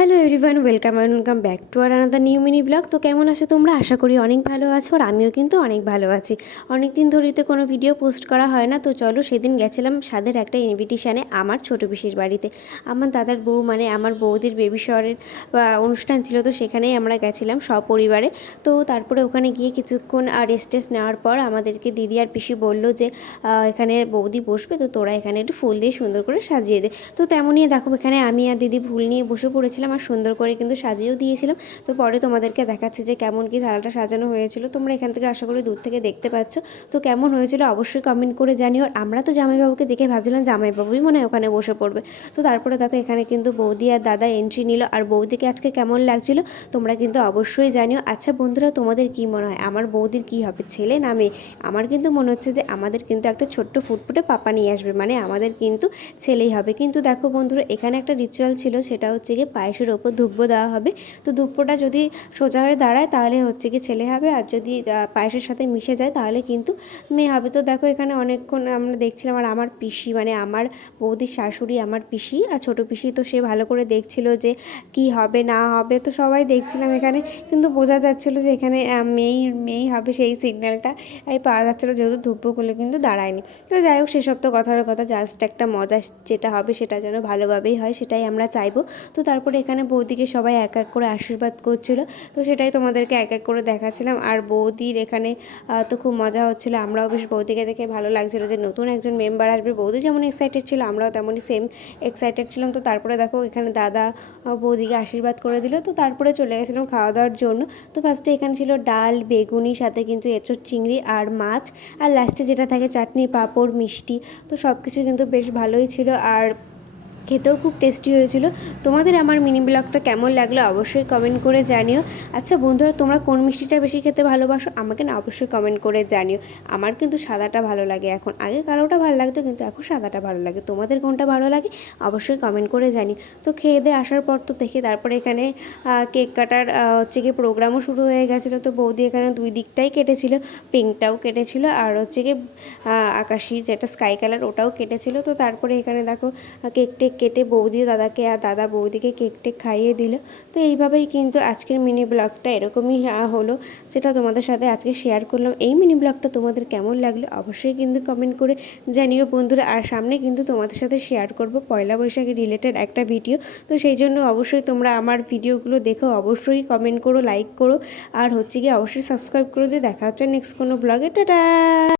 Hello everyone, welcome back to our another new mini vlog. তো কেমন আছো তোমরা? আশা করি অনেক ভালো আছো, আর আমিও কিন্তু অনেক ভালো আছি। অনেক দিন ধরেই তো কোনো ভিডিও পোস্ট করা হয় না। তো চলো, সেদিন গেছিলাম স্বাদের একটা ইনভিটেশানে আমার ছোটো পিসির বাড়িতে। আমার দাদার বউ মানে আমার বৌদির বেবি শাওয়ারের অনুষ্ঠান ছিল, তো সেখানেই আমরা গেছিলাম সপরিবারে। তো তারপরে ওখানে গিয়ে কিছুক্ষণ রেস্ট নেওয়ার পর আমাদেরকে দিদি আর পিসি বললো যে এখানে বৌদি বসবে, তো তোরা এখানে একটু ফুল দিয়ে সুন্দর করে সাজিয়ে দে। তো তেমনই দেখো, এখানে আমি আর দিদি ফুল নিয়ে বসে পড়েছিলাম আর সুন্দর করে কিন্তু সাজিয়েও দিয়েছিলাম। তো পরে তোমাদেরকে দেখাচ্ছি যে কেমন কি থালাটা সাজানো হয়েছিল। তোমরা এখান থেকে আশা করি দূর থেকে দেখতে পাচ্ছ। তো কেমন হয়েছিল অবশ্যই কমেন্ট করে জানিও। আর আমরা তো জামাইবাবুকে দেখে ভাবছিলাম জামাইবাবুই মনে হয় ওখানে বসে পড়বে। তো তারপরে দেখো এখানে কিন্তু বৌদি আর দাদা এন্ট্রি নিল। আর বৌদিকে আজকে কেমন লাগছিল তোমরা কিন্তু অবশ্যই জানিও। আচ্ছা বন্ধুরা, তোমাদের কি মনে হয় আমার বৌদির কি হবে, ছেলে না মেয়ে? আমার কিন্তু মনে হচ্ছে যে আমাদের কিন্তু একটা ছোট্ট ফুটফুটে পাপা নিয়ে আসবে, মানে আমাদের কিন্তু ছেলেই হবে। কিন্তু দেখো বন্ধুরা, এখানে একটা রিচুয়াল ছিল, সেটা হচ্ছে গিয়ে পায়েসের ওপর ধুব্বো দেওয়া হবে। তো ধুব্বোটা যদি সোজা হয়ে দাঁড়ায় তাহলে হচ্ছে কি ছেলে হবে, আর যদি পায়েসের সাথে মিশে যায় তাহলে কিন্তু মেয়ে হবে। তো দেখো এখানে অনেকক্ষণ আমরা দেখছিলাম, আর আমার পিসি মানে আমার বৌদির শাশুড়ি, আমার পিসি আর ছোটো পিসি, তো সে ভালো করে দেখছিল যে কি হবে না হবে। তো সবাই দেখছিলাম এখানে, কিন্তু বোঝা যাচ্ছিলো যে এখানে মেয়েই হবে, সেই সিগন্যালটা পাওয়া যাচ্ছিলো, যেহেতু ধুব্বোগুলো কিন্তু দাঁড়ায়নি। তো যাই হোক, সেসব তো কথার কথা, জাস্ট একটা মজা, যেটা হবে সেটা যেন ভালোভাবেই হয় সেটাই আমরা চাইবো। তো তারপরে এখানে বৌদিকে সবাই এক এক করে আশীর্বাদ করছিল, তো সেটাই তোমাদেরকে এক এক করে দেখাচ্ছিলাম। আর বৌদির এখানে তো খুব মজা হচ্ছিলো, আমরাও বেশ বৌদিকে দেখে ভালো লাগছিলো যে নতুন একজন মেম্বার আসবে। বৌদি যেমন এক্সাইটেড ছিল, আমরাও তেমনই সেম এক্সাইটেড ছিলাম। তো তারপরে দেখো এখানে দাদা বৌদিকে আশীর্বাদ করে দিল। তো তারপরে চলে গেছিলাম খাওয়া দাওয়ার জন্য। তো ফার্স্টে এখানে ছিল ডাল, বেগুনি, সাথে কিন্তু এঁচোড় চিংড়ি আর মাছ, আর লাস্টে যেটা থাকে চাটনি, পাঁপড়, মিষ্টি। তো সব কিছু কিন্তু বেশ ভালোই ছিল, আর খেতেও খুব টেস্টি হয়েছিল। তোমাদের আমার মিনি ব্লগটা কেমন লাগলো অবশ্যই কমেন্ট করে জানিও। আচ্ছা বন্ধুরা, তোমরা কোন মিষ্টিটা বেশি খেতে ভালোবাসো আমাকে না অবশ্যই কমেন্ট করে জানিও। আমার কিন্তু সাদাটা ভালো লাগে এখন, আগে কালোটা ভালো লাগতো কিন্তু এখন সাদাটা ভালো লাগে। তোমাদের কোনটা ভালো লাগে অবশ্যই কমেন্ট করে জানিও। তো খেয়ে দিয়ে আসার পর তো দেখি তারপরে এখানে কেক কাটার হচ্ছে কি প্রোগ্রামও শুরু হয়ে গেছিলো। তো বৌদি এখানে দুই দিকটাই কেটেছিল, পিঙ্কটাও কেটেছিল আর হচ্ছে কি আকাশি যেটা স্কাই কালার ওটাও কেটেছিল। তো তারপরে এখানে দেখো কেক টেক কেটে বৌদি দাদাকে আর দাদা বৌদিকে কেক টেক খাইয়ে দিল। তো এইভাবেই কিন্তু আজকের মিনি ব্লগটা এরকমই হলো, যেটা তোমাদের সাথে আজকে শেয়ার করলাম। এই মিনি ব্লগটা তোমাদের কেমন লাগলো অবশ্যই কিন্তু কমেন্ট করে জানিও বন্ধুরা। আর সামনে কিন্তু তোমাদের সাথে শেয়ার করব পয়লা বৈশাখী রিলেটেড একটা ভিডিও। তো সেই জন্য অবশ্যই তোমরা আমার ভিডিওগুলো দেখো, অবশ্যই কমেন্ট করো, লাইক করো, আর হচ্ছে গিয়ে অবশ্যই সাবস্ক্রাইব করে দিয়ে দেখা হচ্ছে নেক্সট কোনো ব্লগে। টাটা।